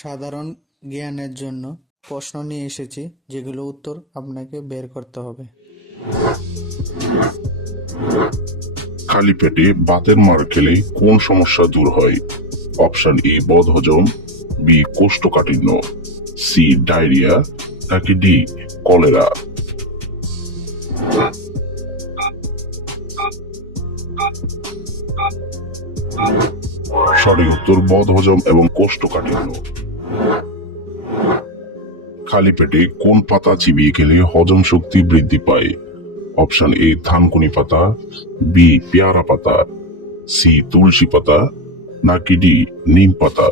সাধারণ জ্ঞানের জন্য প্রশ্ন নিয়ে এসেছি, যেগুলো উত্তর আপনাকে বের করতে হবে। খালি পেটে বাতের মার খেলে কোন সমস্যা দূর হয়? অপশন এ বদহজম, বি কোষ্ঠকাঠিন্য, সি ডায়রিয়া, নাকি ডি কলেরা? সঠিক উত্তর বদহজম এবং কোষ্ঠকাঠিন্য। খালি পেটে কোন পাতা চিবিয়ে খেলে হজম শক্তি বৃদ্ধি পায়? অপশন এ থানকুনি পাতা, বি পেয়ারা পাতা, সি তুলসী পাতা, নাকি ডি নিম পাতা?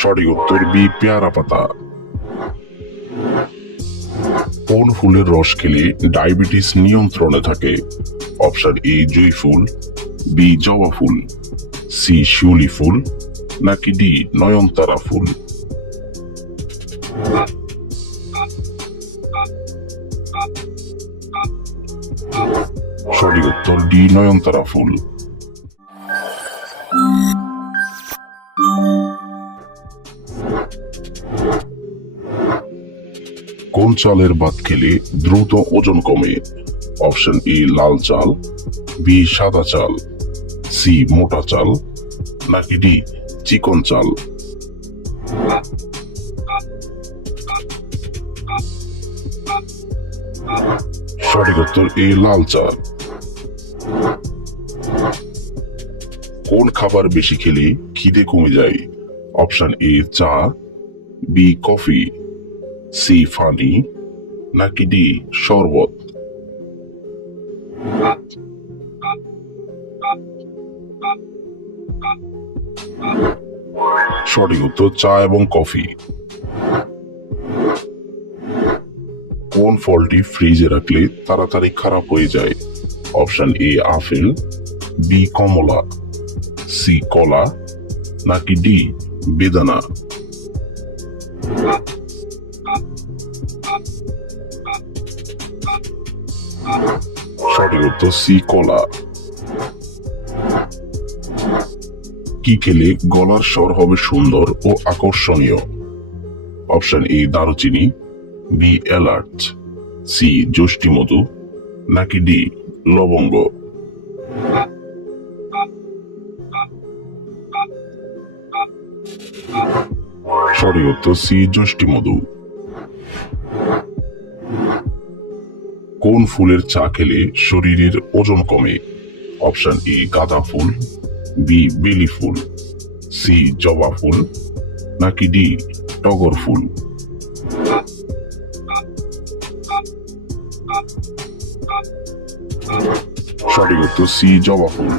সঠিক উত্তর বি পেয়ারা পাতা। কোন ফুলের রস খেলে ডায়াবেটিস নিয়ন্ত্রণে থাকে? অপশন এ জুঁই ফুল, বি জবা ফুল, সি শিউলি ফুল, নাকি ডি নয়নতারা ফুল? সঠিক উত্তর ডি নয়নতারা ফুল। কোন চালের ভাত খেলে দ্রুত ওজন কমে? অপশন এ লাল চাল, বি সাদা চাল, সি মোটা চাল, নাকি ডি চিকন চাল? সঠিক উত্তর এ লাল চাল। কোন খাবার বেশি খেলে খিদে কমে যায়? অপশন এ চা, বি কফি, সি পানি, নাকি ডি শরবত? সঠিক উত্তর চা এবং কফি। কোন ফলটি ফ্রিজে রাখলে তাড়াতাড়ি খারাপ হয়ে যায়? অপশন এ আপেল, বি কমলা, সি কলা, নাকি ডি বেদানা? সঠিক উত্তর সি কলা। কি খেলে গলার স্বর হবে সুন্দর ও আকর্ষণীয়? অপশন এ দারুচিনি, বি এলাচ, সি যষ্টি মধু, নাকি ডি লবঙ্গ? সঠিক উত্তর সি যষ্টি মধু। কোন ফুলের চা খেলে শরীরের ওজন কমে? অপশন এ গাঁদা ফুল, বি বেলি ফুল, সি জবা ফুল, নাকি ডি টগর ফুল? সঠিক উত্তর সি জবা ফুল।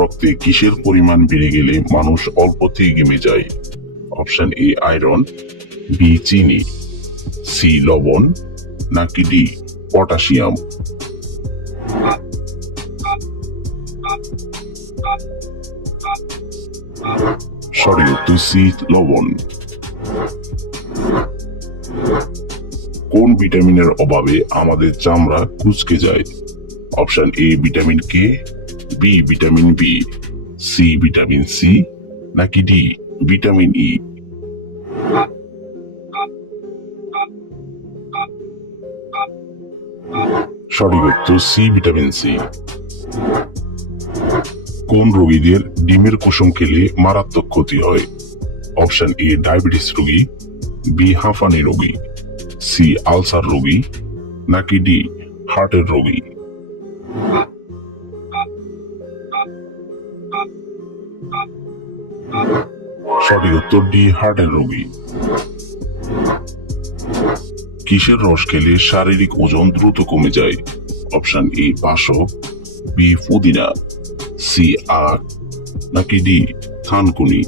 রক্তে কিসের পরিমাণ বেড়ে গেলে মানুষ অল্পতেই ঘেমে যায়? অপশন এ আয়রন, বি চিনি, সি লবণ, নাকি ডি পটাশিয়াম? সঠিক উত্তর সি লবণ। কোন ভিটামিনের অভাবে আমাদের চামড়া কুঁচকে যায়? Option A vitamin K, B vitamin B, C vitamin C, নাকি ডি ভিটামিন ই? সঠিক উত্তর সি ভিটামিন সি। কোন রোগীদের ডিমের কুসুম খেলে মারাত্মক ক্ষতি হয়? অপশন এ ডায়াবেটিস রোগী, বি হাঁফানি রোগী, সি আলসার রোগী, নাকি ডি হার্টের রোগী? সঠিক উত্তর ডি হার্টের রোগী। কিসের রস খেলে শারীরিক ওজন দ্রুত কমে যায়? অপশন এ বাসক, বি পুদিনা, সি আখ, নাকি ডি থানকুনি?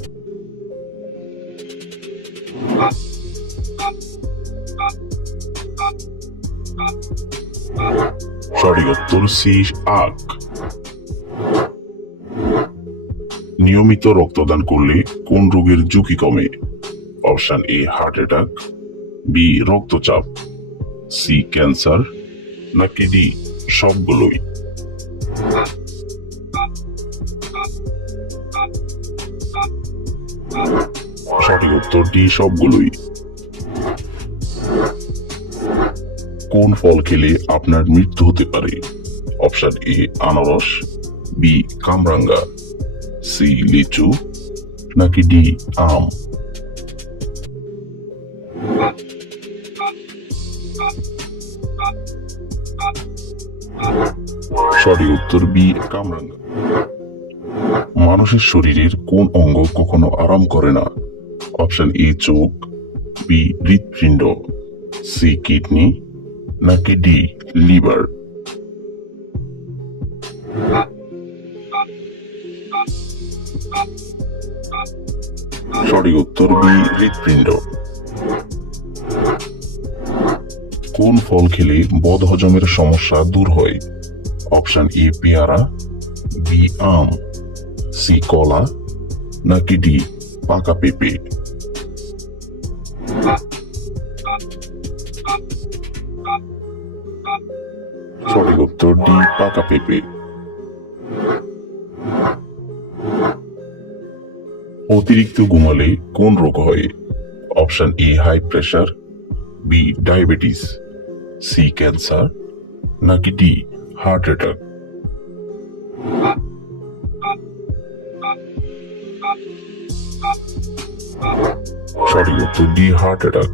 সঠিক উত্তর সি আখ। নিয়মিত রক্তদান করলে কোন রোগের ঝুঁকি কমে? Option A heart attack, B রক্তচাপ, সি ক্যান্সার, নাকি ডি সবগুলোই? সঠিক উত্তর ডি সবগুলোই। কোন ফল খেলে আপনার মৃত্যু হতে পারে? অপশন এ আনারস, বি কামরাঙ্গা, সি লিচু, নাকি ডি আম? সঠিক উত্তর বি কামরাঙ্গা। মানুষের শরীরের কোন অঙ্গ কখনো আরাম করে না? অপশন এ চোখ, বি হৃৎপিণ্ড, সি কিডনি, নাকি ডি লিভার? সঠিক উত্তর বি হৃৎপিণ্ড। কোন ফল খেলে বদহজমের সমস্যা দূর হয়? অপশন এ পেয়ারা, বি আম, সি কলা, নাকি ডি পাকা পেঁপে? সঠিক উত্তর ডি পাকা পেঁপে। অতিরিক্ত ঘুমালে কোন রোগ হয়? Option A high pressure, B diabetes, C cancer, নাকি ডি হার্ট অ্যাটাক? সঠিক উত্তর ডি হার্ট অ্যাটাক।